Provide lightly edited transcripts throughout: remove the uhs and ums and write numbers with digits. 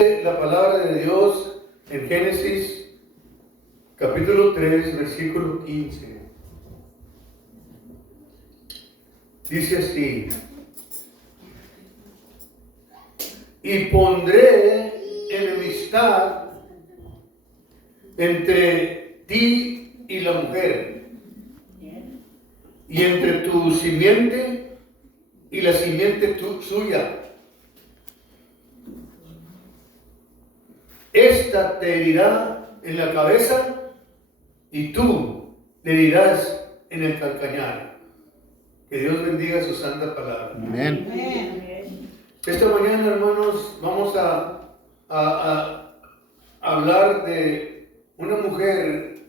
La palabra de Dios en Génesis capítulo 3, versículo 15. Dice así: y pondré enemistad entre ti y la mujer, y entre tu simiente y la simiente suya. Esta te herirá en la cabeza y tú le herirás en el calcañar. Que Dios bendiga su santa palabra. Amén. Esta mañana, hermanos, vamos a hablar de una mujer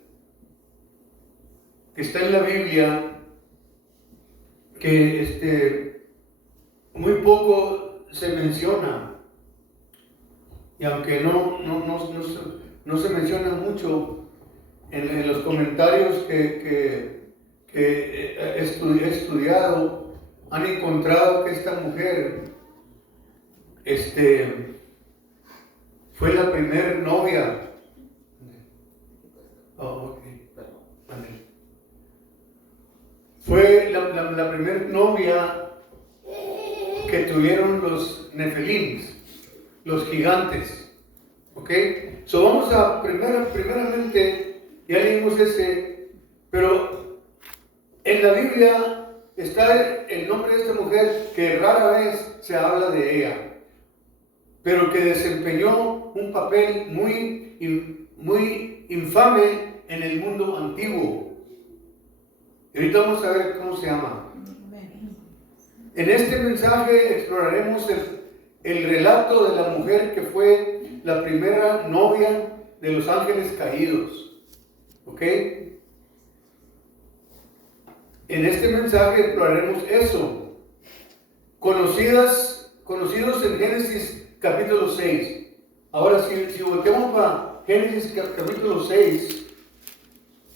que está en la Biblia, que muy poco se menciona. Y aunque no se menciona mucho en los comentarios que he estudiado, han encontrado que esta mujer fue la primer novia. Fue la primer novia que tuvieron los Nefilín, los gigantes. ¿Ok? So vamos a primeramente, ya leímos pero en la Biblia está el nombre de esta mujer que rara vez se habla de ella, pero que desempeñó un papel muy infame en el mundo antiguo. Y ahorita vamos a ver cómo se llama. En este mensaje exploraremos el relato de la mujer que fue la primera novia de los ángeles caídos. ¿Ok? En este mensaje exploraremos eso. Conocidos en Génesis capítulo 6. Ahora, si volteamos para Génesis capítulo 6,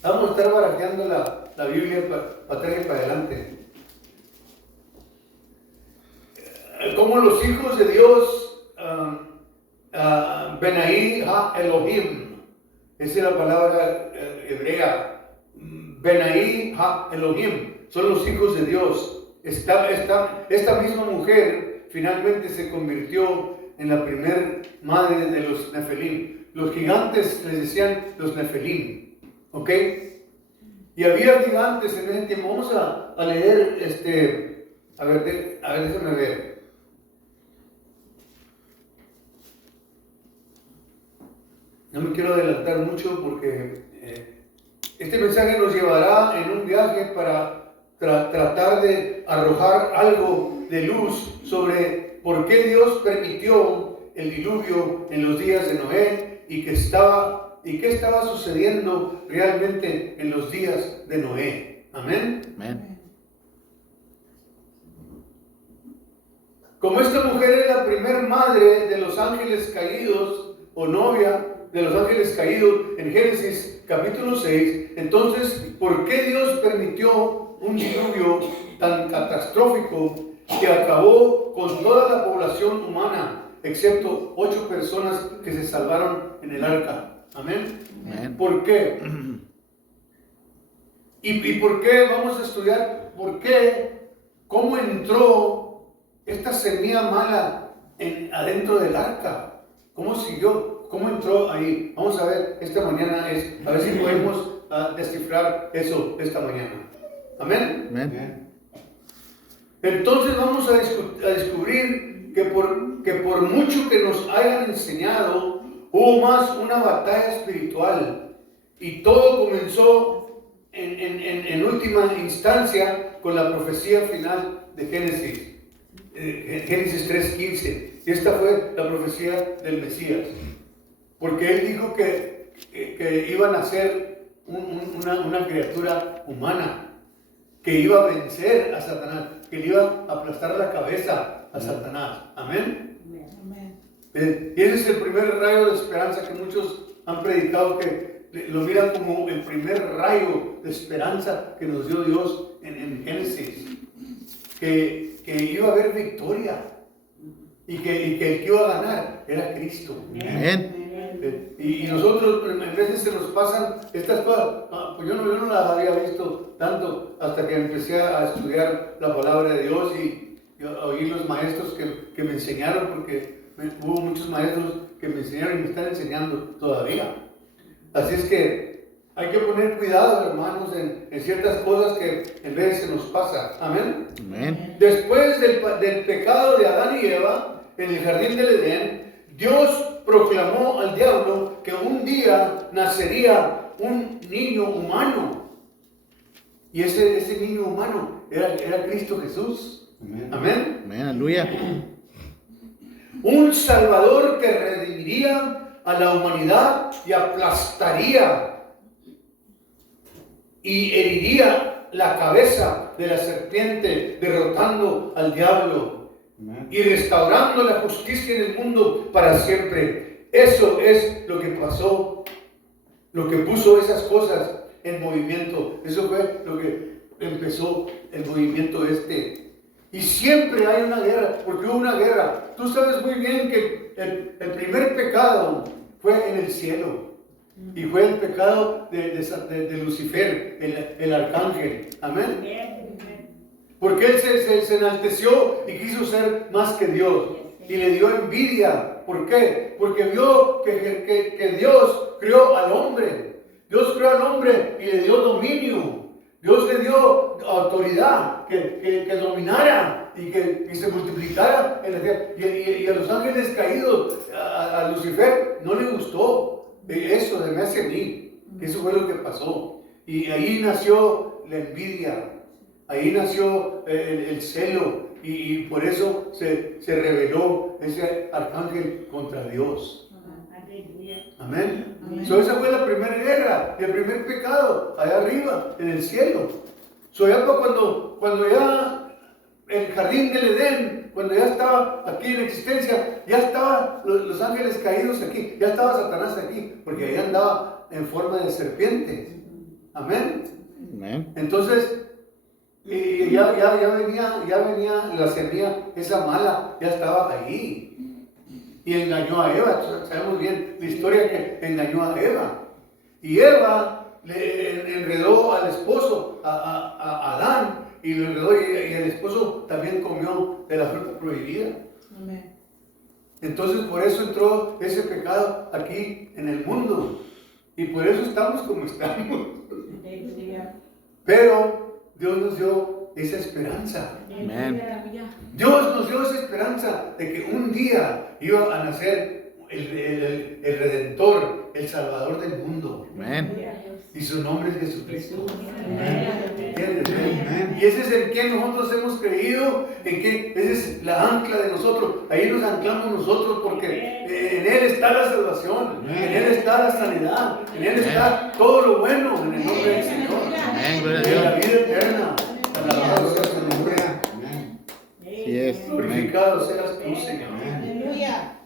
vamos a estar barajeando la Biblia para atrás y para adelante. Como los hijos de Dios, Benaí ha Elohim, esa es la palabra hebrea, Benaí ha Elohim, son los hijos de Dios. Esta misma mujer finalmente se convirtió en la primer madre de los Nefelim. Los gigantes les decían los Nefelim, ¿ok? Y había gigantes en ese tiempo. Vamos a leer, a ver, déjame ver. No me quiero adelantar mucho porque este mensaje nos llevará en un viaje para tratar de arrojar algo de luz sobre por qué Dios permitió el diluvio en los días de Noé y qué estaba sucediendo realmente en los días de Noé. Amén. Amén. Como esta mujer es la primer madre de los ángeles caídos o novia de los ángeles caídos en Génesis capítulo 6, entonces, ¿por qué Dios permitió un diluvio tan catastrófico que acabó con toda la población humana, excepto 8 personas que se salvaron en el arca? Amén. Amén. ¿Por qué? ¿Y por qué? Vamos a estudiar por qué, cómo entró esta semilla mala adentro del arca. ¿Cómo siguió? ¿Cómo entró ahí? Vamos a ver esta mañana, a ver si podemos descifrar eso esta mañana. Amén. Amén. Entonces vamos a descubrir que por mucho que nos hayan enseñado, hubo más una batalla espiritual. Y todo comenzó en última instancia con la profecía final de Génesis. Génesis 3:15. Y esta fue la profecía del Mesías. Porque él dijo que iban a ser una criatura humana, que iba a vencer a Satanás, que le iba a aplastar la cabeza a Satanás. Amén. Y ese es el primer rayo de esperanza que muchos han predicado, que lo miran como el primer rayo de esperanza que nos dio Dios en Génesis, que iba a haber victoria. y que el que iba a ganar era Cristo. Amén. Y nosotros en veces se nos pasan estas cosas. Pues yo no las había visto tanto hasta que empecé a estudiar la palabra de Dios y a oír los maestros que me enseñaron, porque hubo muchos maestros que me enseñaron y me están enseñando todavía. Así es que hay que poner cuidado, hermanos, en ciertas cosas que en veces se nos pasa. Amén. Amén. Después del pecado de Adán y Eva en el jardín del Edén, Dios proclamó al diablo que un día nacería un niño humano. Y ese niño humano era Cristo Jesús. Amén. Amén. Aleluya. Un Salvador que redimiría a la humanidad y aplastaría y heriría la cabeza de la serpiente, derrotando al diablo y restaurando la justicia en el mundo para siempre. Eso es lo que pasó, lo que puso esas cosas en movimiento. Eso fue lo que empezó el movimiento este. Y siempre hay una guerra, porque hubo una guerra. Tú sabes muy bien que el primer pecado fue en el cielo. Y fue el pecado de Lucifer, el arcángel. Amén. Porque él se enalteció y quiso ser más que Dios. Y le dio envidia. ¿Por qué? Porque vio que Dios creó al hombre. Dios creó al hombre y le dio dominio. Dios le dio autoridad, que dominara y que se multiplicara en la tierra. Y a los ángeles caídos, a Lucifer, no le gustó. Eso se me hace a mí. Eso fue lo que pasó. Y ahí nació la envidia. Ahí nació el celo. Y por eso se rebeló ese arcángel contra Dios. Amén. So, esa fue la primera guerra, el primer pecado, allá arriba, en el cielo. So, ya cuando ya el jardín del Edén, cuando ya estaba aquí en existencia, ya estaban los ángeles caídos aquí, ya estaba Satanás aquí, porque ahí andaba en forma de serpiente. Amén. Amén. Entonces, ya venía la semilla, esa mala, ya estaba ahí. Y engañó a Eva. Sabemos bien la historia que engañó a Eva. Y Eva le enredó al esposo, a Adán, y lo enredó, y el esposo también comió de la fruta prohibida. Amén. Entonces por eso entró ese pecado aquí en el mundo. Y por eso estamos como estamos. Pero Dios nos dio esa esperanza. Amén. Dios nos dio esa esperanza de que un día iba a nacer el Redentor, el Salvador del mundo. Amén. Y su nombre es Jesucristo. ¿Entiendes? Amén. Y ese es el que nosotros hemos creído, en que esa es la ancla de nosotros. Ahí nos anclamos nosotros porque en Él está la salvación, en Él está la sanidad, en Él está todo lo bueno, en el nombre del Señor. Amén. Gloria a En la Dios. vida eterna. Alabado sea su nombre. Así es. Amén. Glorificado seas tú, Señor. Aleluya.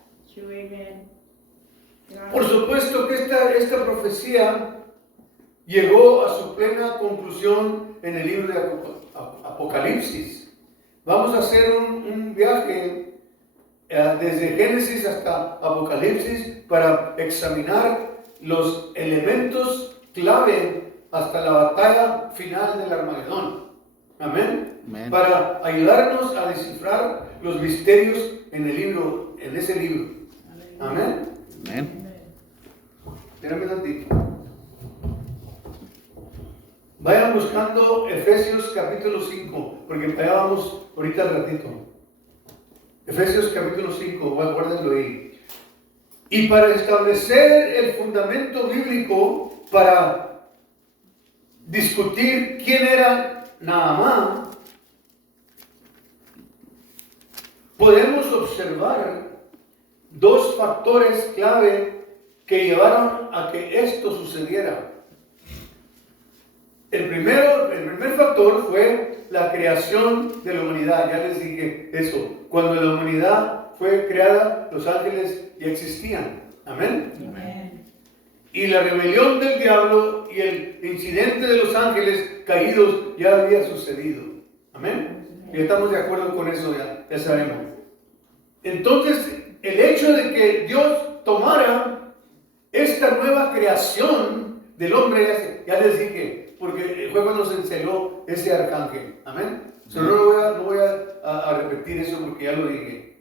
Por supuesto que esta profecía llegó a su plena conclusión en el libro de Apocalipsis. Vamos a hacer un viaje desde Génesis hasta Apocalipsis para examinar los elementos clave hasta la batalla final del Armagedón. Amén. Amén. Para ayudarnos a descifrar los misterios en ese libro. Amén. Amén. Espérame tantito. Vayan buscando Efesios capítulo 5, porque para allá vamos ahorita al ratito. Efesios capítulo 5, guárdenlo ahí. Y para establecer el fundamento bíblico, para discutir quién era Naamán, podemos observar dos factores clave que llevaron a que esto sucediera. El primer factor fue la creación de la humanidad. Ya les dije eso. Cuando la humanidad fue creada, los ángeles ya existían. Amén. Amén. Y la rebelión del diablo y el incidente de los ángeles caídos ya había sucedido. Amén. Y estamos de acuerdo con eso, ya sabemos. Entonces, el hecho de que Dios tomara esta nueva creación del hombre, ya les dije, porque fue cuando se enceló ese arcángel. Amén. No voy a repetir eso porque ya lo dije.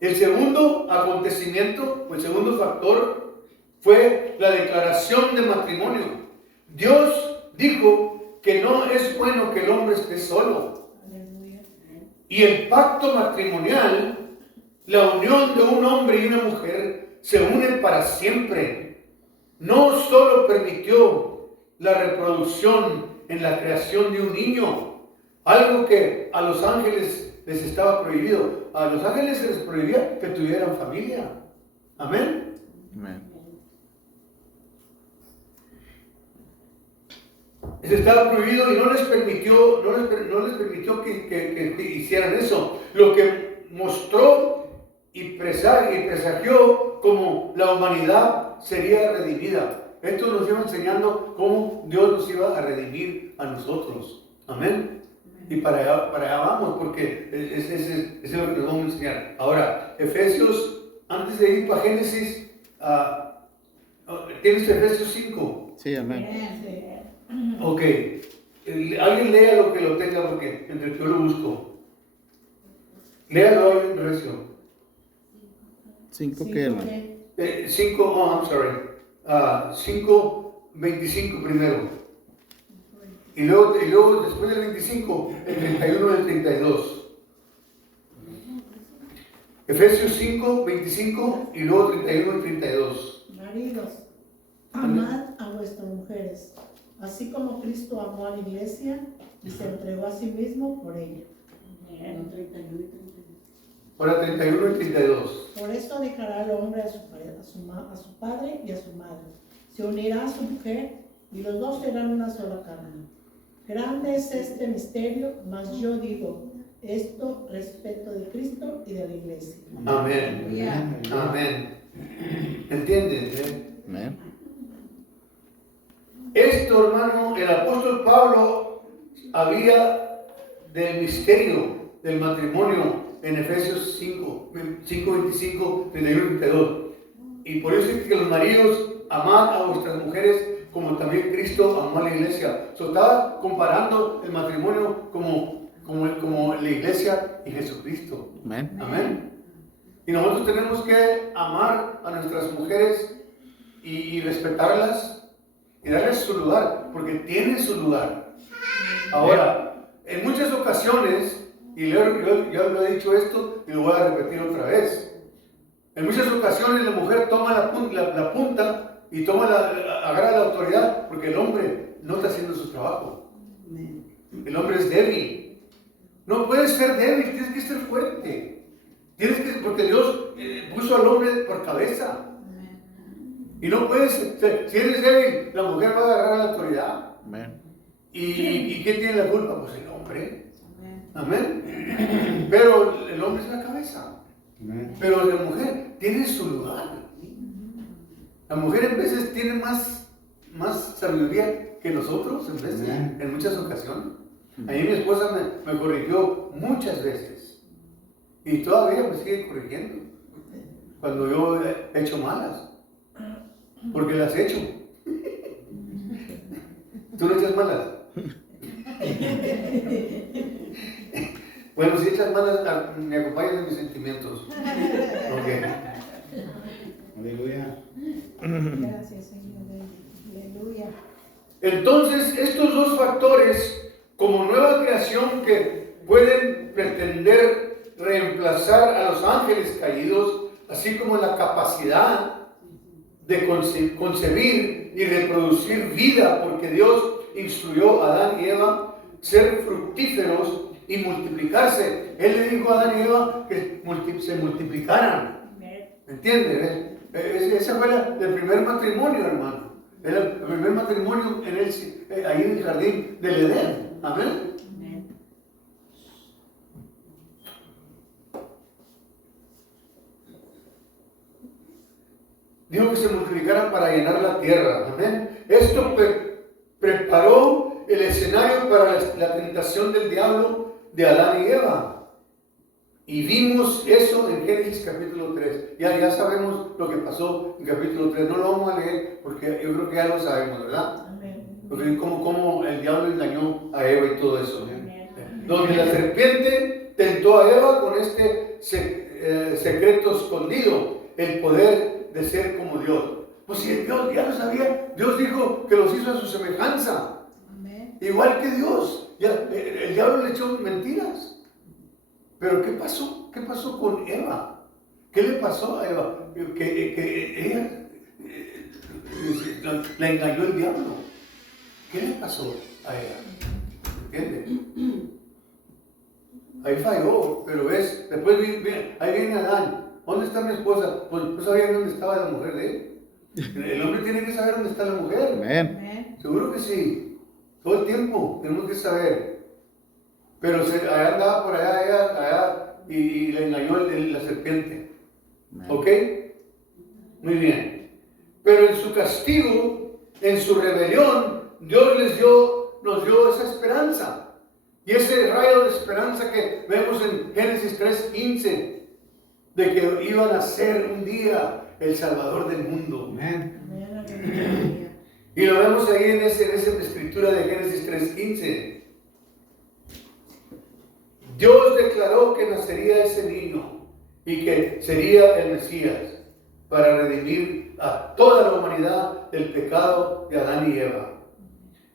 El segundo acontecimiento, o el segundo factor, fue la declaración de matrimonio. Dios dijo que no es bueno que el hombre esté solo. Aleluya. Y el pacto matrimonial, la unión de un hombre y una mujer, se unen para siempre. No solo permitió la reproducción en la creación de un niño, algo que a los ángeles les estaba prohibido. A los ángeles se les prohibía que tuvieran familia. Amén. Amén. Les estaba prohibido y no les permitió que hicieran eso. Lo que mostró y presagió como la humanidad sería redimida. Esto nos iba enseñando cómo Dios nos iba a redimir a nosotros. Amén. Y para allá vamos, porque es lo que nos vamos a enseñar. Ahora, Efesios, antes de ir para Génesis, ¿tienes Efesios 5? Sí, amén. Bien, Ok. Alguien lea lo que lo tenga, porque entre yo lo busco. Léalo en recio. 5 sí. que, hermano. 5:25 primero. Y luego después del 25, el 31 y el 32. Efesios 5:25 y luego 31 y 32. Maridos, amad a vuestras mujeres, así como Cristo amó a la iglesia y se entregó a sí mismo por ella. Ahora 31 y 32. Por esto dejará el hombre a su padre y a su madre. Se unirá a su mujer y los dos serán una sola carne. Grande es este misterio, mas yo digo esto respecto de Cristo y de la iglesia. Amén. Amén. ¿Entiendes? Amén. Esto, hermano, el apóstol Pablo había del misterio del matrimonio en Efesios 5:25, 31 y 32. Y por eso es que los maridos, amad a vuestras mujeres como también Cristo amó a la iglesia. Estaba comparando el matrimonio como la iglesia y Jesucristo. Amén. Amén. Y nosotros tenemos que amar a nuestras mujeres y respetarlas y darles su lugar, porque tienen su lugar. Ahora, en muchas ocasiones, y yo lo he dicho esto y lo voy a repetir otra vez, en muchas ocasiones la mujer toma la punta y agarra la autoridad, porque el hombre no está haciendo su trabajo. El hombre es débil. No puedes ser débil, tienes que ser fuerte. Porque Dios puso al hombre por cabeza. Y no puedes, si eres débil, la mujer va a agarrar la autoridad. Amén. ¿Y quién tiene la culpa? Pues el hombre. Amén. Pero el hombre es la cabeza. Pero la mujer tiene su lugar. La mujer en veces tiene más sabiduría que nosotros, en muchas ocasiones. A mí mi esposa me corrigió muchas veces. Y todavía me sigue corrigiendo. Cuando yo he hecho malas. Porque las he hecho. ¿Tú no echas malas? Bueno, si echas malas, me acompañan en mis sentimientos. Ok. Aleluya. Gracias, Señor. Aleluya. Entonces, estos dos factores, como nueva creación que pueden pretender reemplazar a los ángeles caídos, así como la capacidad de concebir y reproducir vida, porque Dios instruyó a Adán y Eva ser fructíferos y multiplicarse. Él le dijo a Adán y Eva que se multiplicaran. ¿Entiendes? Ese fue el primer matrimonio, hermano. Era el primer matrimonio ahí en el jardín del Edén. Amén. Dijo que se multiplicaran para llenar la tierra. Amén. Esto preparó el escenario para la tentación del diablo de Adán y Eva. Y vimos eso en Génesis capítulo 3. Ya sabemos lo que pasó en capítulo 3. No lo vamos a leer porque yo creo que ya lo sabemos, ¿verdad? Amén. Porque como el diablo engañó a Eva y todo eso. Amén. Donde la serpiente tentó a Eva con este secreto escondido, el poder de ser como Dios. Pues si Dios ya lo sabía, Dios dijo que los hizo a su semejanza. Amén. Igual que Dios. Ya, el diablo le echó mentiras. Pero ¿qué pasó? ¿Qué pasó con Eva? ¿Qué le pasó a Eva? Que ella la engañó el diablo. ¿Qué le pasó a ella? ¿Entiendes? Ahí falló, pero ves, después ahí viene Adán. ¿Dónde está mi esposa? Pues no sabía dónde estaba la mujer de él. El hombre tiene que saber dónde está la mujer. Amén. Amén. Seguro que sí. Todo el tiempo tenemos que saber. Pero allá andaba por allá y le engañó la serpiente. Amén. ¿Ok? Muy bien. Pero en su castigo, en su rebelión, Dios nos dio esa esperanza. Y ese rayo de esperanza que vemos en Génesis 3:15, de que iban a ser un día el Salvador del mundo. Amén. Amén. Aleluya. Y lo vemos ahí en esa escritura de Génesis 3:15. Dios declaró que nacería ese niño y que sería el Mesías para redimir a toda la humanidad del pecado de Adán y Eva.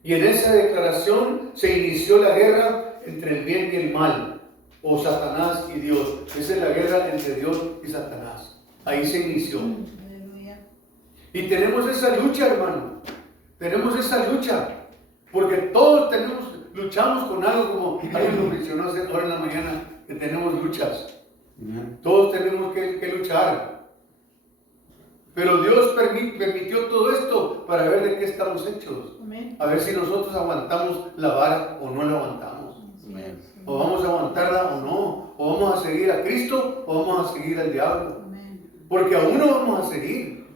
Y en esa declaración se inició la guerra entre el bien y el mal, o Satanás y Dios. Esa es la guerra entre Dios y Satanás. Ahí se inició. Aleluya. Y tenemos esa lucha, hermano. Tenemos esa lucha. Porque todos luchamos con algo, como alguien lo mencionó ahora en la mañana, que tenemos luchas. Todos tenemos que luchar. Pero Dios permitió todo esto para ver de qué estamos hechos. Amén. A ver si nosotros aguantamos la vara o no la aguantamos. Amén. O vamos a aguantarla o no. O vamos a seguir a Cristo o vamos a seguir al diablo. Amén. Porque a uno vamos a seguir.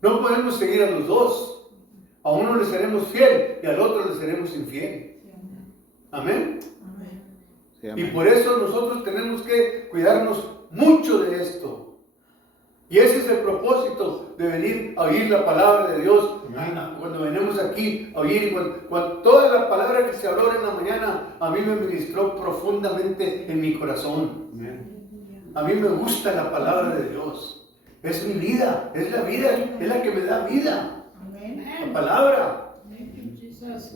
No podemos seguir a los dos. A uno le seremos fiel y al otro le seremos infiel. Amén. Amén. Sí, Y amén. por eso nosotros tenemos que cuidarnos mucho de esto. Y ese es el propósito de venir a oír la palabra de Dios. Cuando venimos aquí a oír, cuando toda la palabra que se habló en la mañana, a mí me ministró profundamente en mi corazón. A mí me gusta la palabra de Dios. Es mi vida, es la vida, es la que me da vida. Amén. La palabra.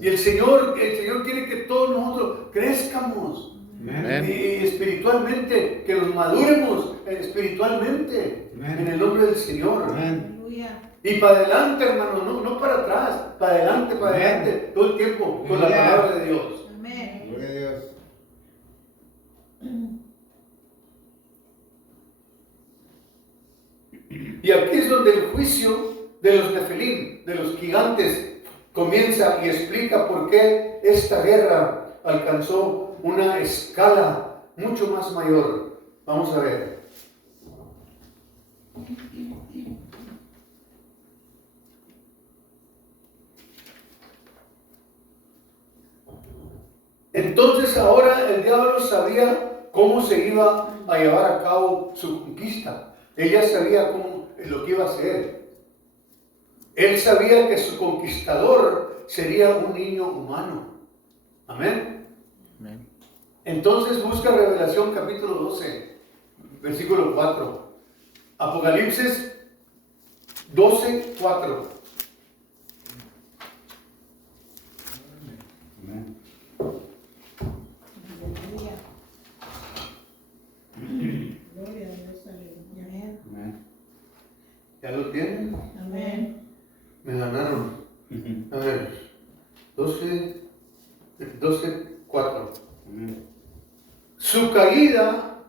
Y el Señor quiere que todos nosotros crezcamos. Amén. Y espiritualmente, que nos maduremos espiritualmente. Amén. En el nombre del Señor. Aleluya. Y para adelante, hermano, no para atrás, para adelante, Amén. todo el tiempo con la Aleluya. palabra de Dios. Amén. Gloria a Dios. Y aquí es donde el juicio de los nefelim, de los gigantes, comienza y explica por qué esta guerra alcanzó una escala mucho más mayor. Vamos a ver. Entonces ahora el diablo sabía cómo se iba a llevar a cabo su conquista. Ella sabía lo que iba a hacer. Él sabía que su conquistador sería un niño humano. Amén. Amén. Entonces busca Revelación capítulo 12, versículo 4. Apocalipsis 12, 4. Amén. Aleluya. Gloria a Dios. Aleluya. Amén. Amén. ¿Ya lo tienen? Amén. Me ganaron. A ver, 12, 4. Amén. Su caída,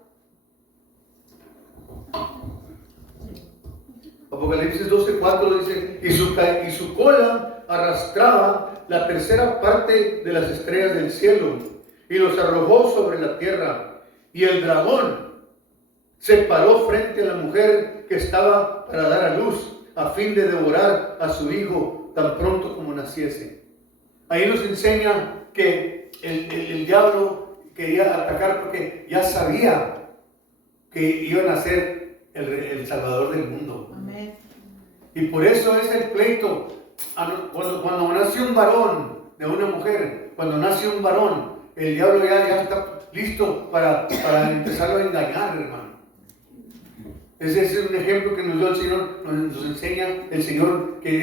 Apocalipsis 12, 4 dice, y su cola arrastraba la tercera parte de las estrellas del cielo y los arrojó sobre la tierra. Y el dragón se paró frente a la mujer que estaba para dar a luz, a fin de devorar a su hijo tan pronto como naciese. Ahí nos enseña que el diablo quería atacar porque ya sabía que iban a ser el Salvador del mundo. Amén. Y por eso es el pleito. Cuando nace un varón de una mujer, cuando nace un varón, el diablo ya está listo para empezarlo a engañar, hermano. Ese es un ejemplo que nos dio el Señor, nos enseña el Señor que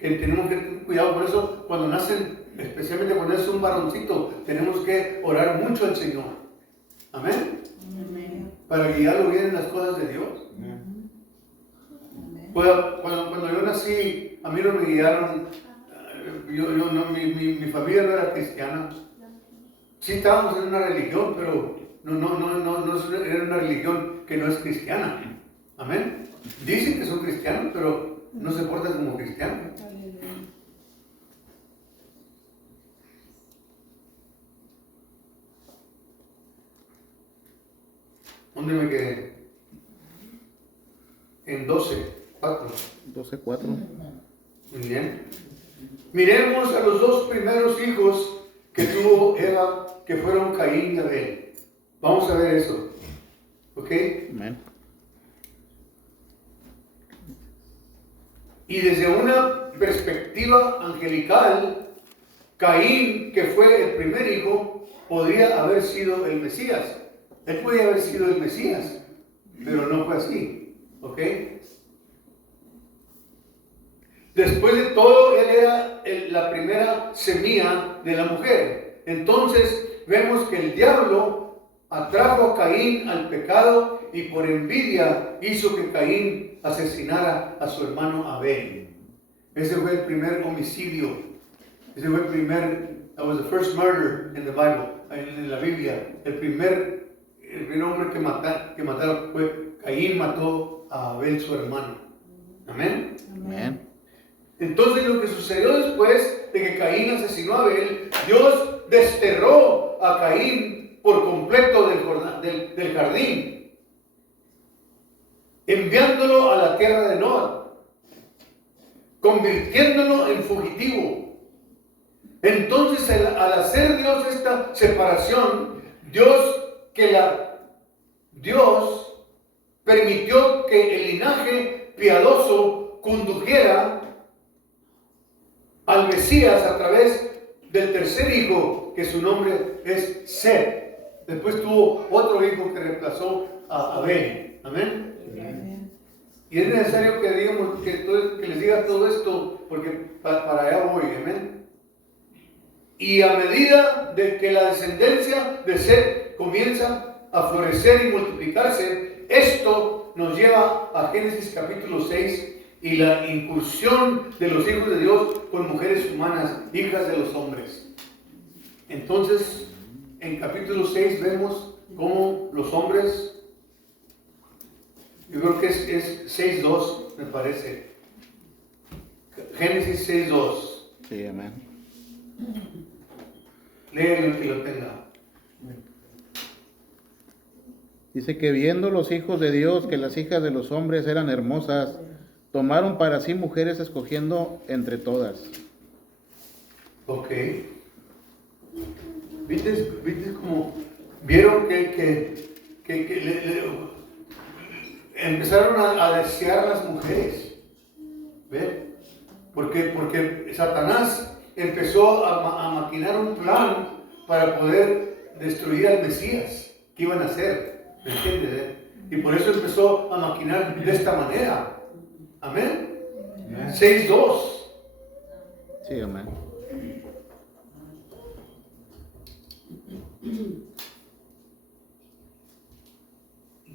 tenemos que tener cuidado. Por eso, cuando nacen, especialmente cuando es un varoncito, tenemos que orar mucho al Señor. Amén. Amén. Para guiarlo bien en las cosas de Dios. Amén. Cuando yo nací, a mí no me guiaron. Mi familia no era cristiana. Sí estábamos en una religión, pero no era una religión que no es cristiana. Amén. Dicen que son cristianos, pero no se portan como cristianos. ¿Dónde me quedé? En 12:4. 12:4. Muy bien. Miremos a los dos primeros hijos que tuvo Eva, que fueron Caín y Abel. Vamos a ver eso. ¿Ok? Amén. Y desde una perspectiva angelical, Caín, que fue el primer hijo, podría haber sido el Mesías. Él podía haber sido el Mesías, pero no fue así. ¿Ok? Después de todo, él era la primera semilla de la mujer. Entonces, vemos que el diablo atrajo a Caín al pecado y por envidia hizo que Caín asesinara a su hermano Abel. Ese fue el primer homicidio. Ese fue that was the first murder in the Bible, en la Biblia. El primer hombre que mataron fue Caín, mató a Abel, su hermano. Amén. Amén. Entonces lo que sucedió después de que Caín asesinó a Abel, Dios desterró a Caín por completo del jardín, enviándolo a la tierra de Nod, convirtiéndolo en fugitivo. Entonces al hacer Dios esta separación, Dios permitió que el linaje piadoso condujera al Mesías a través del tercer hijo, que su nombre es Set. Después tuvo otro hijo que reemplazó a Abel. Amén. Amén. Y es necesario que digamos que les diga todo esto, porque para allá voy. Amén. Y a medida de que la descendencia de Set comienza a florecer y multiplicarse, esto nos lleva a Génesis capítulo 6 y la incursión de los hijos de Dios con mujeres humanas, hijas de los hombres. Entonces, en capítulo 6 vemos cómo los hombres, yo creo que es 6:2, me parece. Génesis 6:2. Sí, amén. Léelo el que lo tenga. Dice que viendo los hijos de Dios que las hijas de los hombres eran hermosas, tomaron para sí mujeres escogiendo entre todas. Ok. ¿Viste cómo vieron que empezaron a desear las mujeres? ¿Ve? Porque Satanás empezó a maquinar un plan para poder destruir al Mesías. ¿Qué iban a hacer? ¿Me entiendes? Y por eso empezó a maquinar de esta manera. Amén. 6:2. Sí, amén.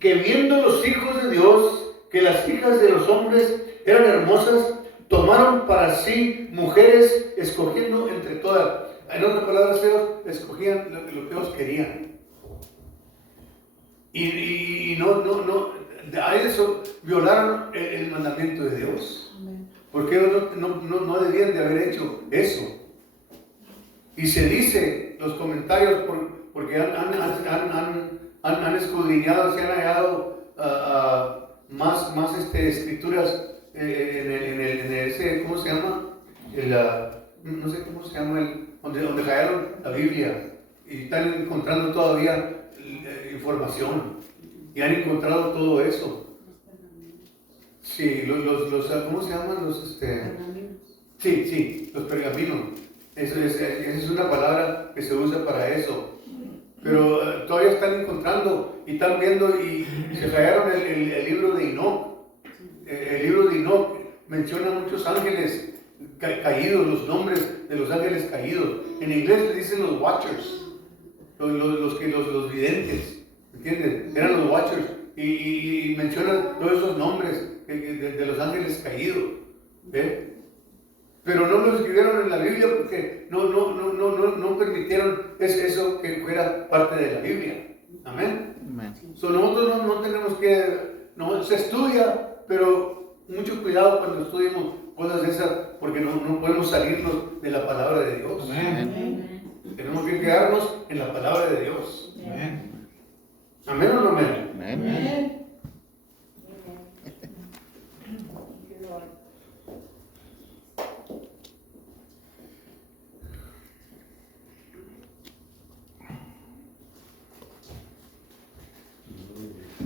Que viendo los hijos de Dios que las hijas de los hombres eran hermosas, tomaron para sí mujeres escogiendo entre todas. En otras palabras, ellos escogían lo que ellos querían. Y a eso violaron el mandamiento de Dios. Porque ellos no debían de haber hecho eso. Y se dice, los comentarios, porque han escudriñado, se han hallado más escrituras en ese, ¿cómo se llama? No sé cómo se llama, donde hallaron la Biblia. Y están encontrando todavía información. y han encontrado todo eso. Sí, ¿cómo se llaman? Sí, los pergaminos. Esa es una palabra que se usa para eso. Pero todavía están encontrando y están viendo y se hallaron el libro de Enoch. El libro de Enoch menciona muchos ángeles caídos, los nombres de los ángeles caídos. En inglés le dicen los watchers, los videntes, ¿entiendes? Eran los watchers y mencionan todos esos nombres de los ángeles caídos, ¿ve? Pero no lo escribieron en la Biblia porque no permitieron eso que fuera parte de la Biblia. Amén. So, nosotros no tenemos que, no se estudia, pero mucho cuidado cuando estudiemos cosas de esas, porque no podemos salirnos de la palabra de Dios. Amén. Tenemos que quedarnos en la palabra de Dios. Amén. Amén o no amén. Amén.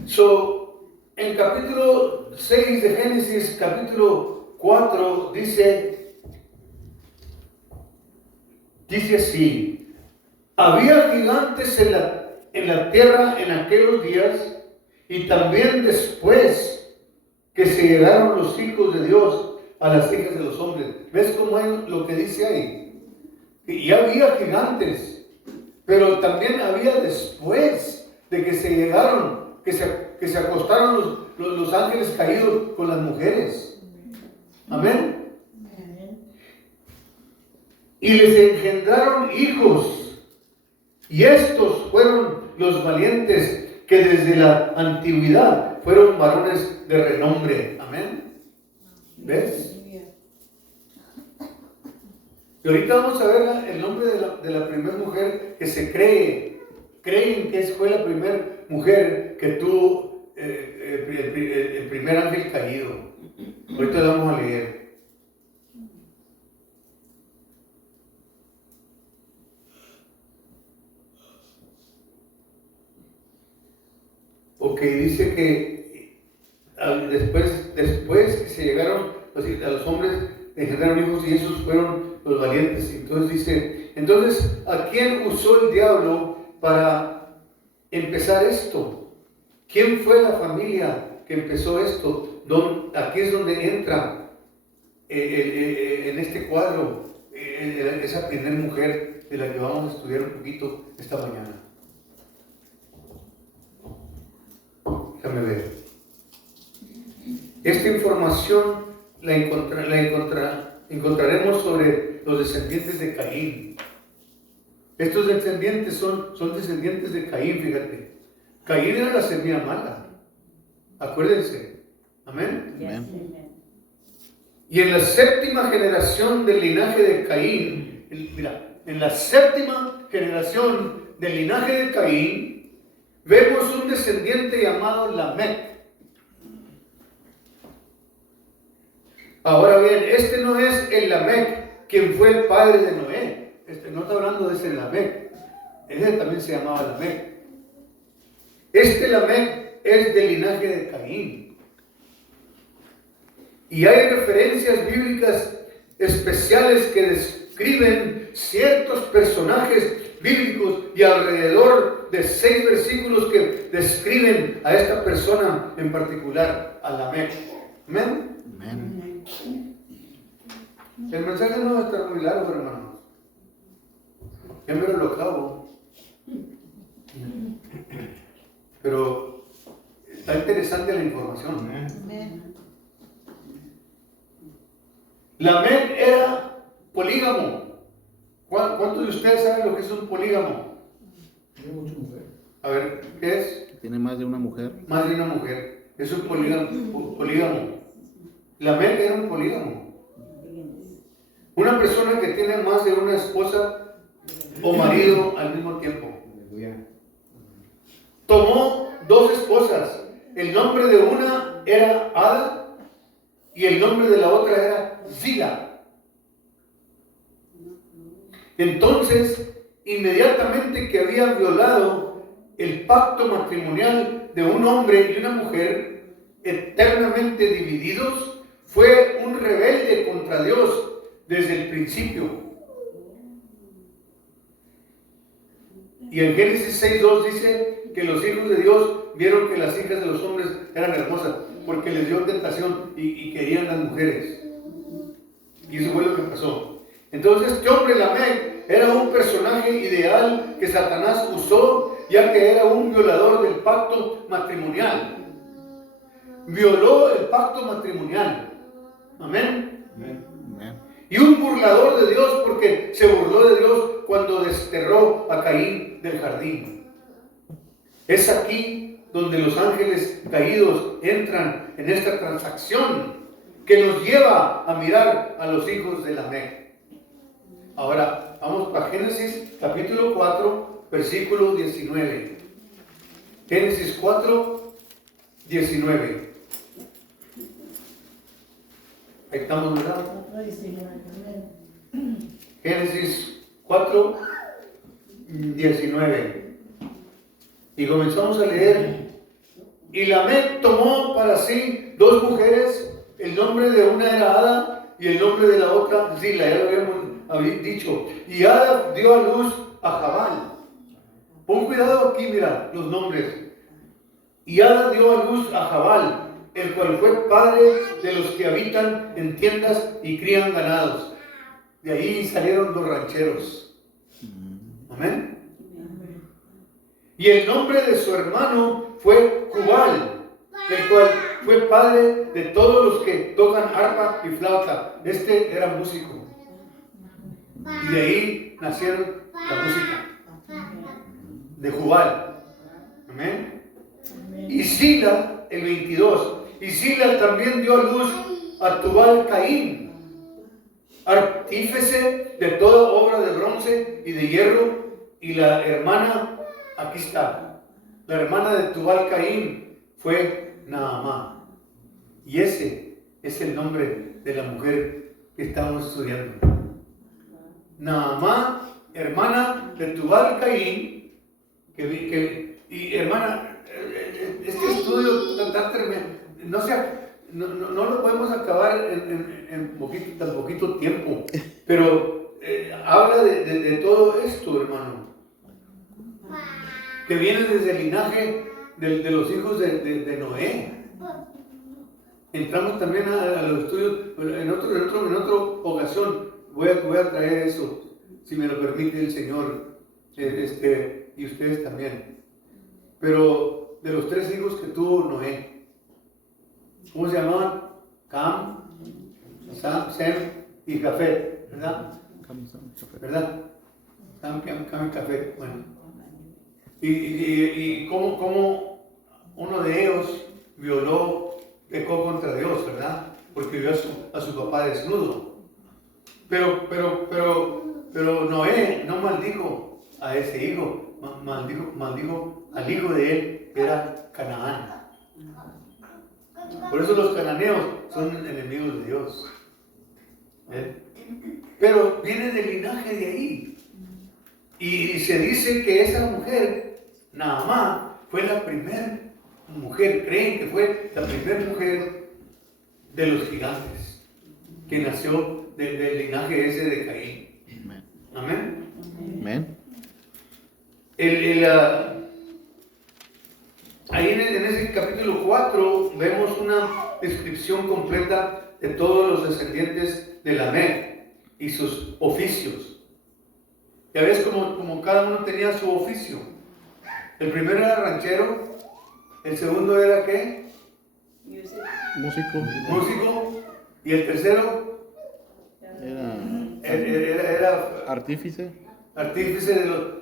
So, en capítulo 6 de Génesis, capítulo 4, dice así: había gigantes en la tierra en aquellos días, y también después que se llegaron los hijos de Dios a las hijas de los hombres. ¿Ves cómo es lo que dice ahí? Y había gigantes, pero también había después de que se llegaron, que se acostaron los ángeles caídos con las mujeres. Amén. Y les engendraron hijos, y estos fueron los valientes que desde la antigüedad fueron varones de renombre. Amén. ¿Ves? Y ahorita vamos a ver el nombre de la primera mujer que se creen que fue la primera mujer que tuvo el primer ángel caído. Ahorita lo vamos a leer. Ok, dice que después que se llegaron a los hombres, engendraron hijos, y esos fueron los valientes. Entonces dice, ¿a quién usó el diablo para empezar esto? ¿Quién fue la familia que empezó esto? Aquí es donde entra en este cuadro esa primera mujer de la que vamos a estudiar un poquito esta mañana. Déjame ver. Esta información la encontraremos sobre los descendientes de Caín. Estos descendientes son descendientes de Caín, fíjate. Caín era la semilla mala. Acuérdense. Amén. Amén. Y en la séptima generación del linaje de Caín, en la séptima generación del linaje de Caín, vemos un descendiente llamado Lamec. Ahora bien, este no es el Lamec quien fue el padre de Noé. No está hablando de ese Lamec. Ese también se llamaba Lamec. Este Lamec es del linaje de Caín. Y hay referencias bíblicas especiales que describen ciertos personajes bíblicos, y alrededor de 6 versículos que describen a esta persona en particular, a Lamec. Amén. Amén. El mensaje no va a estar muy largo, hermanos. Ya me lo acabo. Pero está interesante la información. Amén. Lamec era polígamo. ¿Cuántos de ustedes saben lo que es un polígamo? Tiene muchas mujeres. A ver, ¿qué es? Tiene más de una mujer. Más de una mujer. Es un polígamo. Lamec era un polígamo. Una persona que tiene más de una esposa o marido al mismo tiempo. Tomó 2 esposas. El nombre de una era Ada y el nombre de la otra era Zila. Entonces, inmediatamente que había violado el pacto matrimonial de un hombre y una mujer eternamente divididos fue un rebelde contra Dios desde el principio. Y en Génesis 6:2 dice que los hijos de Dios vieron que las hijas de los hombres eran hermosas porque les dio tentación y querían las mujeres. Y eso fue lo que pasó. Entonces este hombre Lamec era un personaje ideal que Satanás usó, ya que era un violador del pacto matrimonial. Violó el pacto matrimonial. Amén. Amén. Y un burlador de Dios, porque se burló de Dios cuando desterró a Caín del jardín. Es aquí donde los ángeles caídos entran en esta transacción que nos lleva a mirar a los hijos de Lamec. Ahora, vamos para Génesis capítulo 4, versículo 19. Génesis 4, 19. Ahí estamos, ¿verdad? Génesis 4, 19. Y comenzamos a leer. Y Lamec tomó para sí dos mujeres, el nombre de una era Ada y el nombre de la otra Zila, ya lo habíamos dicho. Y Ada dio a luz a Jabal. Pon cuidado aquí, mira los nombres. Y Ada dio a luz a Jabal, el cual fue padre de los que habitan en tiendas y crían ganados. De ahí salieron los rancheros. Amén. Y el nombre de su hermano fue Jubal, el cual fue padre de todos los que tocan arpa y flauta. Este era músico. Y de ahí nacieron la música de Jubal. Amén. Y Sila, el 22. Y Sila también dio a luz a Tubal Caín, artífice de toda obra de bronce y de hierro. Y la hermana, aquí está, la hermana de Tubal Caín fue Naamá. Y ese es el nombre de la mujer que estamos estudiando. Naamá, hermana de Tubal Caín, y hermana, este estudio tan tremendo, no lo podemos acabar en tan poquito tiempo, pero habla de todo esto, hermano, que viene desde el linaje de los hijos de Noé. Entramos también a los estudios en otra ocasión. Voy a traer eso, si me lo permite el Señor, y ustedes también. Pero de los tres hijos que tuvo Noé, ¿cómo se llamaban? Cam, Sem y Jafet, ¿verdad? ¿Verdad? Cam y Jafet. Bueno. Y cómo uno de ellos pecó contra Dios, ¿verdad? Porque vio a su papá desnudo. Pero Noé no maldijo a ese hijo, maldijo al hijo de él, que era Canaán. Por eso los cananeos son enemigos de Dios. Pero viene del linaje de ahí. Y se dice que esa mujer, Naamá, fue la primera mujer, creen que fue la primera mujer de los gigantes, que nació del linaje ese de Caín. Amén. Amén. Ahí en ese capítulo 4 vemos una descripción completa de todos los descendientes de Lamec y sus oficios. Ya ves como cada uno tenía su oficio. El primero era ranchero, el segundo era ¿qué? Músico, y el tercero era artífice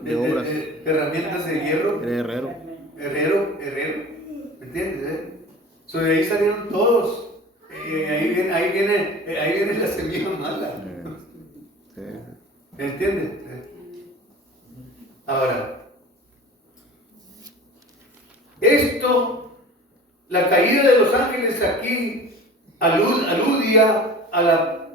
de herramientas de hierro. Era herrero. ¿Me entiendes? De ahí salieron todos. Ahí viene la semilla mala. ¿Me entiendes? Ahora, la caída de los ángeles aquí aludía a la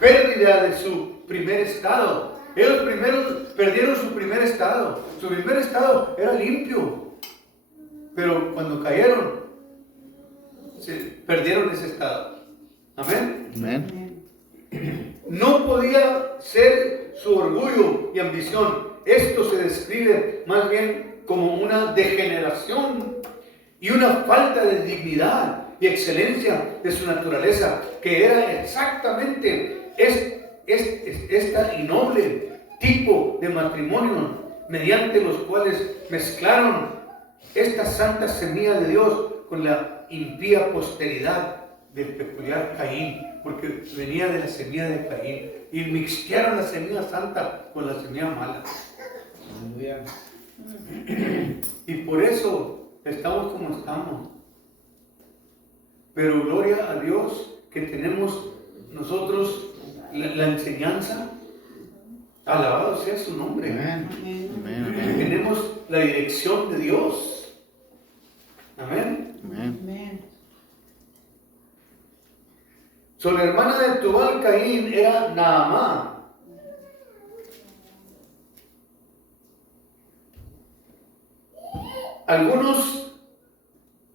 pérdida de su primer estado. Ellos primeros perdieron su primer estado. Su primer estado era limpio. pero cuando cayeron, se perdieron ese estado. Amén. Amén. No podía ser su orgullo y ambición. Esto se describe más bien como una degeneración y una falta de dignidad y excelencia de su naturaleza, que era exactamente esta innoble tipo de matrimonio mediante los cuales mezclaron esta santa semilla de Dios con la impía posteridad del peculiar Caín, porque venía de la semilla de Caín, y mixtearon la semilla santa con la semilla mala. Aleluya. Y por eso estamos como estamos. Pero gloria a Dios que tenemos nosotros la enseñanza. Alabado sea su nombre. Amén. Amén. Amén. Tenemos la dirección de Dios. Amén. Amén. Amén. So, la hermana de Tubal Caín era Naamá. Algunos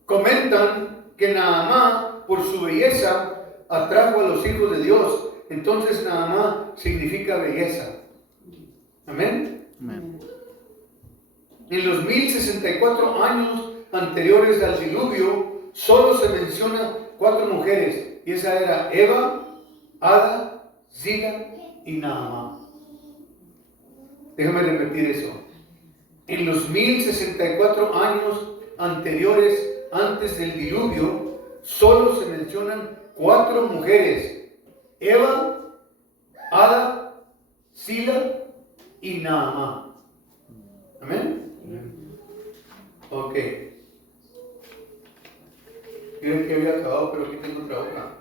comentan que Naamá, por su belleza, atrajo a los hijos de Dios. Entonces Naamá significa belleza. Amén. Amén. En los 1064 años anteriores al diluvio, solo se menciona 4 mujeres, y esa era Eva, Ada, Zila y Naamá. Déjame repetir eso. En los 1064 años anteriores, antes del diluvio, solo se mencionan 4 mujeres: Eva, Ada, Zila y Naamá. Amén. Ok. Creo que había acabado, pero aquí tengo otra hoja.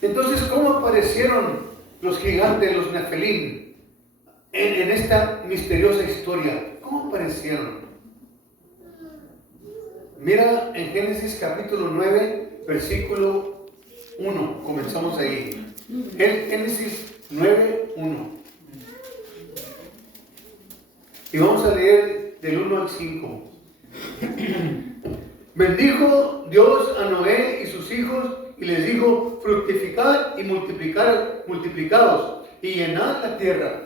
Entonces, ¿cómo aparecieron los gigantes, los Nefelim, en esta misteriosa historia? ¿Cómo aparecieron? Mira en Génesis capítulo 9, versículo 1. Comenzamos ahí. Génesis 9, 1. Y vamos a leer del 1 al 5. Bendijo Dios a Noé y sus hijos y les dijo: fructificad y multiplicaos y llenad la tierra.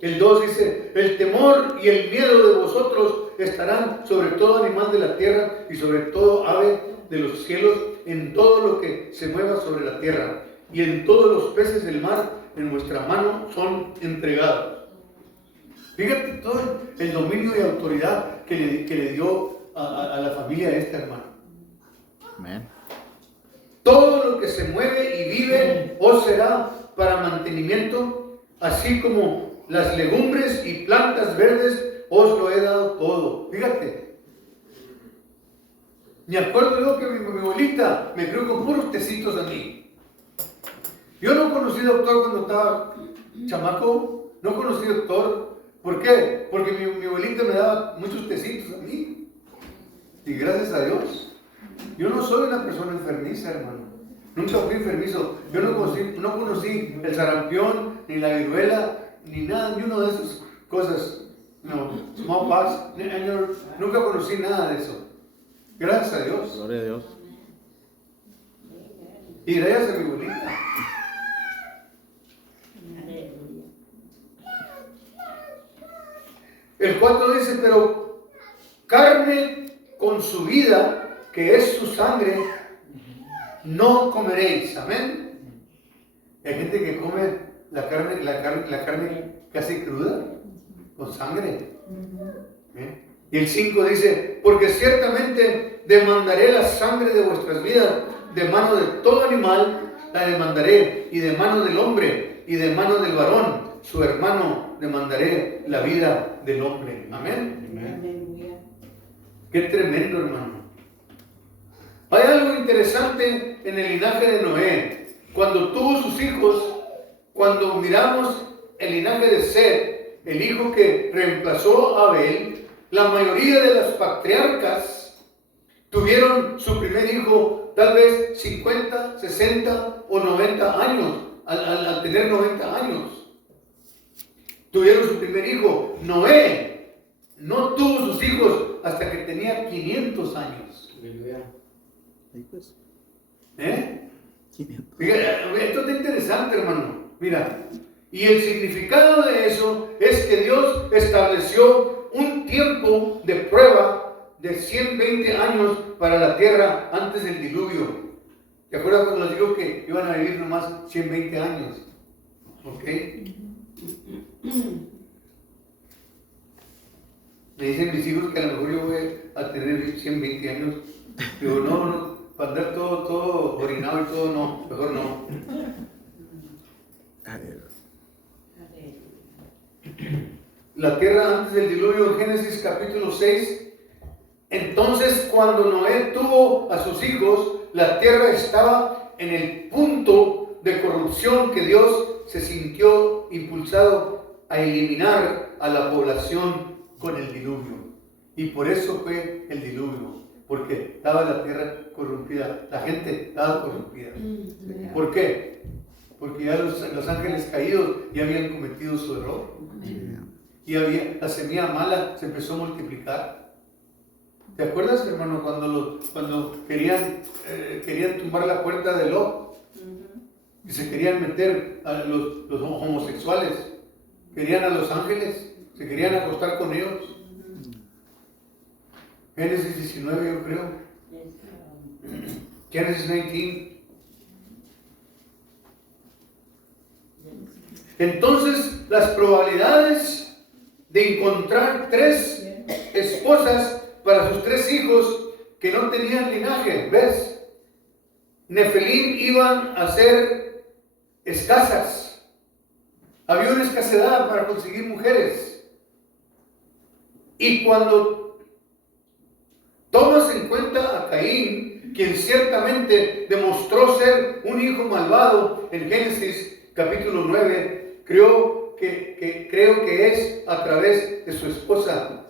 El 2 dice: el temor y el miedo de vosotros estarán sobre todo animal de la tierra y sobre todo ave de los cielos, en todo lo que se mueva sobre la tierra, y en todos los peces del mar en vuestra mano son entregados. Fíjate todo el dominio y autoridad que le dio a la familia de este hermano. Amén. Todo lo que se mueve y vive os será para mantenimiento, así como las legumbres y plantas verdes os lo he dado todo. Fíjate. Me acuerdo yo que mi abuelita me crió con puros tecitos a mí. Yo no conocí doctor cuando estaba chamaco, no conocí doctor. ¿Por qué? Porque mi abuelita me daba muchos tecitos a mí. Y gracias a Dios. Yo no soy una persona enfermiza, hermano. Nunca fui enfermizo. Yo no conocí el sarampión, ni la viruela, ni nada, ni una de esas cosas. No, smallpox, nunca conocí nada de eso. Gracias a Dios. Gloria a Dios. Y gracias a mi abuelita. El 4 dice: pero carne con su vida, que es su sangre, no comeréis. Amén. Hay gente que come la carne casi cruda, con sangre. ¿Eh? Y el 5 dice: porque ciertamente demandaré la sangre de vuestras vidas, de mano de todo animal la demandaré, y de mano del hombre, y de mano del varón, su hermano, demandaré la vida del hombre. Amén. Aleluya. Qué tremendo, hermano. Hay algo interesante en el linaje de Noé. Cuando tuvo sus hijos, cuando miramos el linaje de Set, el hijo que reemplazó a Abel, la mayoría de las patriarcas tuvieron su primer hijo tal vez 50, 60 o 90 años, al tener 90 años. Tuvieron su primer hijo. Noé no tuvo sus hijos hasta que tenía 500 años. Ahí pues. Fíjate, esto es interesante, hermano. Mira, y el significado de eso es que Dios estableció un tiempo de prueba de 120 años para la tierra antes del diluvio. ¿Te acuerdas cuando les digo que iban a vivir nomás 120 años? ¿Ok? Me dicen mis hijos que a lo mejor yo voy a tener 120 años. Digo, no, para andar todo orinado y todo, no, mejor no. La tierra antes del diluvio en Génesis capítulo 6. Entonces cuando Noé tuvo a sus hijos, la tierra estaba en el punto de corrupción que Dios se sintió impulsado a eliminar a la población con el diluvio. Y por eso fue el diluvio, porque estaba la tierra corrompida, la gente estaba corrompida. ¿Por qué? Porque ya los ángeles caídos ya habían cometido su error. Y la semilla mala se empezó a multiplicar. ¿Te acuerdas, hermano, cuando querían tumbar la puerta de Lot? Y se querían meter a los homosexuales, querían a los ángeles, se querían acostar con ellos. Génesis 19, yo creo. Génesis 19. Entonces, las probabilidades de encontrar 3 esposas para sus 3 hijos que no tenían linaje, ¿ves? Nefelim iban a ser escasas. Había una escasez para conseguir mujeres. Y cuando tomas en cuenta a Caín, quien ciertamente demostró ser un hijo malvado en Génesis capítulo 9, creo que es a través de su esposa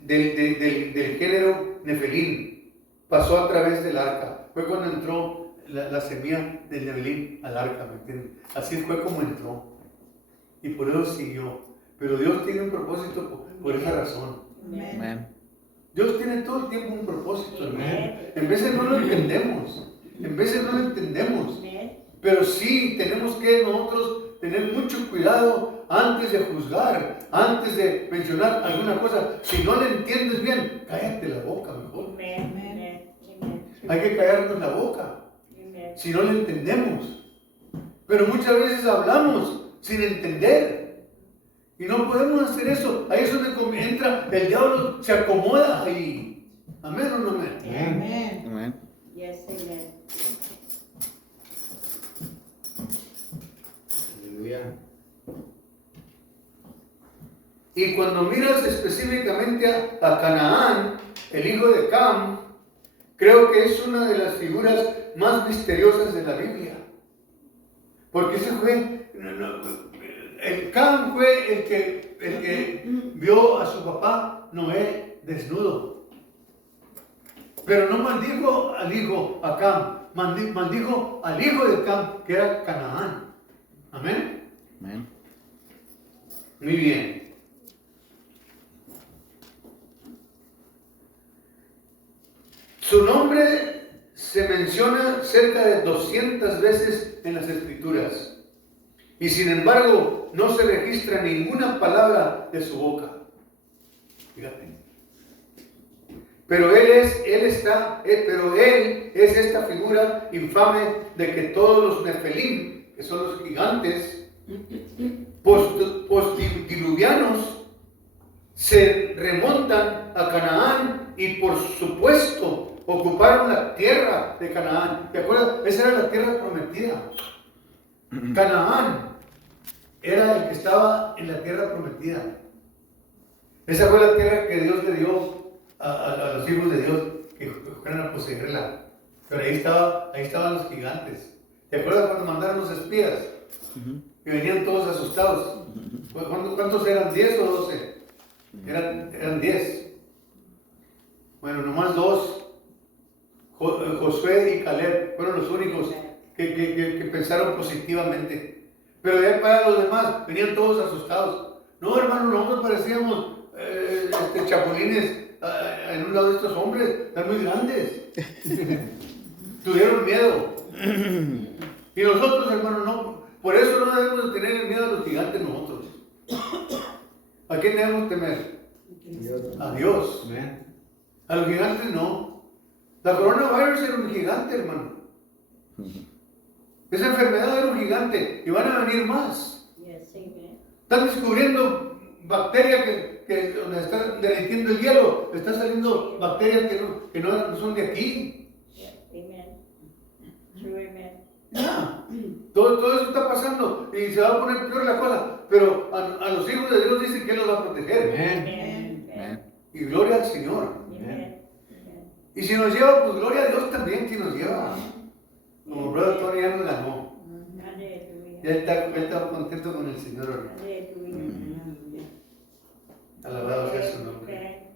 del género Nefelim. Pasó a través del arca. Fue cuando entró la semilla del Nefelim al arca, ¿me entienden? Así fue como entró. Y por eso siguió. Pero Dios tiene un propósito por esa razón. Amén. Dios tiene todo el tiempo un propósito, hermano. En veces no lo entendemos. Pero sí tenemos que nosotros tener mucho cuidado antes de juzgar, antes de mencionar alguna cosa. Si no le entiendes bien, cállate la boca mejor. Hay que callarnos la boca si no le entendemos. Pero muchas veces hablamos sin entender. Y no podemos hacer eso. Ahí es donde entra el diablo, se acomoda ahí. ¿Amén o no amén? Amén. Amén. Yes, amen. Aleluya. Y cuando miras específicamente a Canaán, el hijo de Cam, creo que es una de las figuras más misteriosas de la Biblia. Porque ese fue, el Cam fue el que vio a su papá Noé desnudo. Pero no maldijo al hijo, a Cam, maldijo al hijo de Cam, que era Canaán. Amén. Amén. Muy bien. Su nombre se menciona cerca de 200 veces en las Escrituras. Y sin embargo, no se registra ninguna palabra de su boca. Fíjate. Pero él es esta figura infame de que todos los Nefelim, que son los gigantes postdiluvianos, se remontan a Canaán y por supuesto ocuparon la tierra de Canaán. ¿Te acuerdas? Esa era la tierra prometida. Canaán era el que estaba en la tierra prometida. Esa fue la tierra que Dios le dio a los hijos de Dios que fueran a poseerla. Pero ahí estaban los gigantes. ¿Te acuerdas cuando mandaron los espías? Que venían todos asustados. ¿Cuántos eran? ¿10 o 12? Eran 10. Bueno, nomás 2 Josué y Caleb fueron los únicos que pensaron positivamente. Pero de ahí para los demás, venían todos asustados. No, hermano, nosotros parecíamos chapulines en un lado de estos hombres, están muy grandes. Tuvieron miedo. Y nosotros, hermano, no. Por eso no debemos de tener el miedo a los gigantes nosotros. ¿A quién debemos temer? A Dios. A los gigantes no. La coronavirus era un gigante, hermano. Esa enfermedad era un gigante y van a venir más. Están descubriendo bacterias que donde está derritiendo el hielo, están saliendo bacterias que no son de aquí. Todo eso está pasando y se va a poner peor la cosa, pero a los hijos de Dios dicen que Él los va a proteger. Y gloria al Señor. Y si nos lleva, pues gloria a Dios también que nos lleva. Como brother Tony ya nos ganó. Ya está contento con el Señor. Alabado sea su nombre.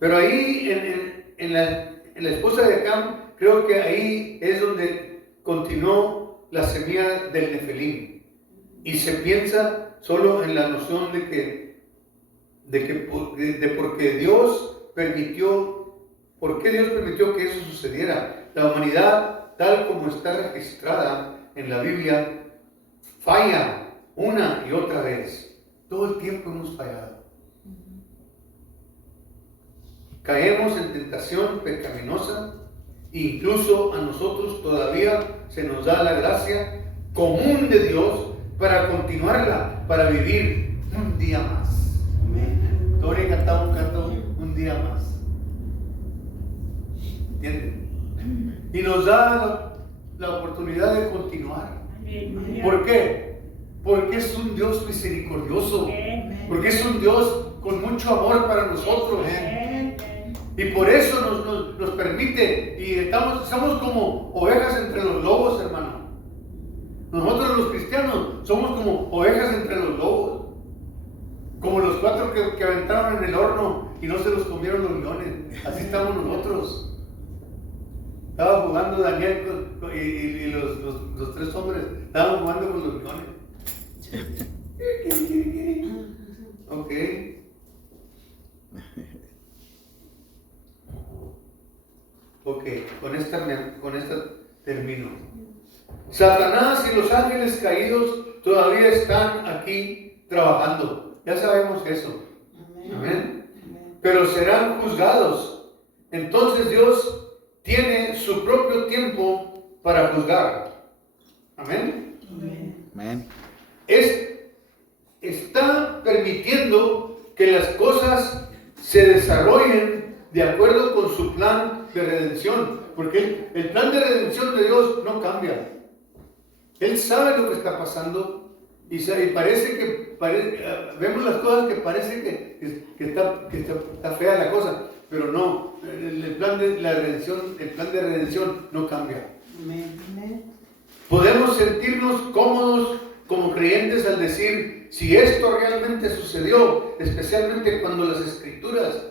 Pero ahí en la esposa de Cam, creo que ahí es donde continuó la semilla del Nefelim. Y se piensa solo en la noción porque Dios permitió, ¿por qué Dios permitió que eso sucediera? La humanidad, tal como está registrada en la Biblia, falla una y otra vez. Todo el tiempo hemos fallado. Caemos en tentación pecaminosa, incluso a nosotros todavía se nos da la gracia común de Dios para continuarla, para vivir un día más. Todavía cantamos un canto, un día más. ¿Entienden? Y nos da la oportunidad de continuar. ¿Por qué? Porque es un Dios misericordioso. Porque es un Dios con mucho amor para nosotros. Y por eso nos permite, y somos como ovejas entre los lobos, hermano. Nosotros los cristianos somos como ovejas entre los lobos. Como los 4 que aventaron en el horno y no se los comieron los leones. Así estamos nosotros. Estaba jugando Daniel y los 3 hombres estaban jugando con los leones. Ok. Ok, con esta termino. Satanás y los ángeles caídos todavía están aquí trabajando. Ya sabemos eso. Amén. Pero serán juzgados. Entonces Dios tiene su propio tiempo para juzgar. Amén. Amén. Está permitiendo que las cosas se desarrollen de acuerdo con su plan de redención, porque el plan de redención de Dios no cambia. Él sabe lo que está pasando y parece que vemos las cosas que parece que está fea la cosa, pero no, el plan de redención no cambia. Podemos sentirnos cómodos como creyentes al decir, si esto realmente sucedió, especialmente cuando las Escrituras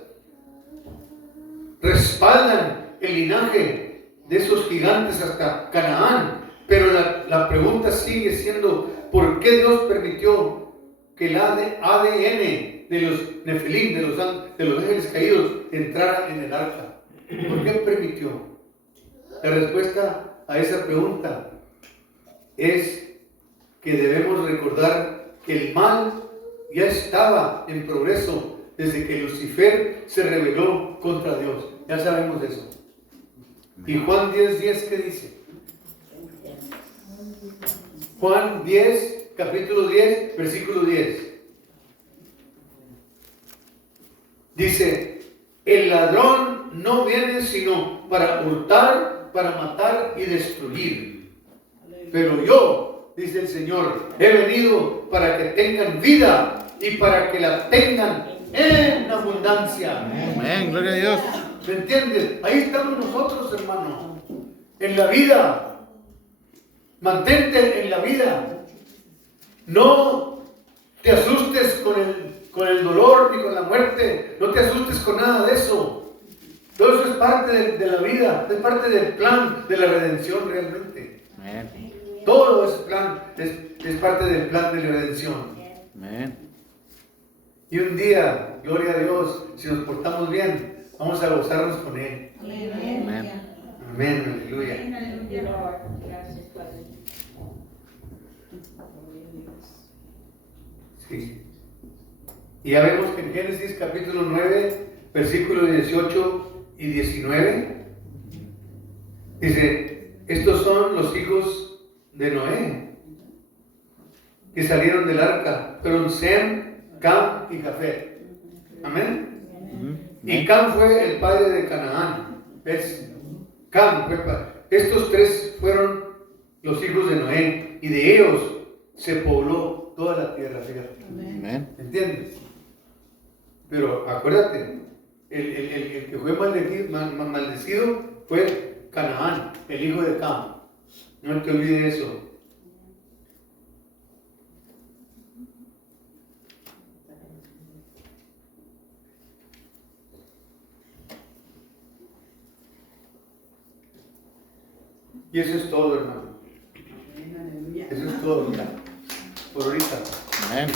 respaldan el linaje de esos gigantes hasta Canaán. Pero la pregunta sigue siendo, ¿por qué Dios permitió que el ADN de los Nefelim, de los ángeles caídos, entrara en el arca? ¿Por qué permitió? La respuesta a esa pregunta es que debemos recordar que el mal ya estaba en progreso desde que Lucifer se rebeló contra Dios. Ya sabemos eso. Y Juan 10:10, ¿qué dice? Juan 10, capítulo 10, versículo 10. Dice, el ladrón no viene sino para hurtar, para matar y destruir. Pero yo, dice el Señor, he venido para que tengan vida y para que la tengan en abundancia. Amén, gloria a Dios. ¿Me entiendes? Ahí estamos nosotros, hermano. En la vida. Mantente en la vida. No te asustes con el dolor ni con la muerte. No te asustes con nada de eso. Todo eso es parte de la vida, es parte del plan de la redención realmente. Amén. Todo ese plan es parte del plan de la redención. Amén. Y un día, gloria a Dios, si nos portamos bien, vamos a gozarnos con Él. Amén. Amén, aleluya. Gracias, Padre. Sí. Y ya vemos que en Génesis capítulo 9, versículos 18 y 19, dice, estos son los hijos de Noé, que salieron del arca, fueron Sem, Cam y Jafet. Amén. Y Cam fue el padre de Canaán. ¿Ves? Cam fue padre. Estos tres fueron los hijos de Noé, y de ellos se pobló toda la tierra. Fíjate. Amén. ¿Entiendes? Pero acuérdate, el que fue maldecido fue Canaán, el hijo de Cam. No te olvides eso. Y eso es todo, hermano. Eso es todo, por ahorita. Amén.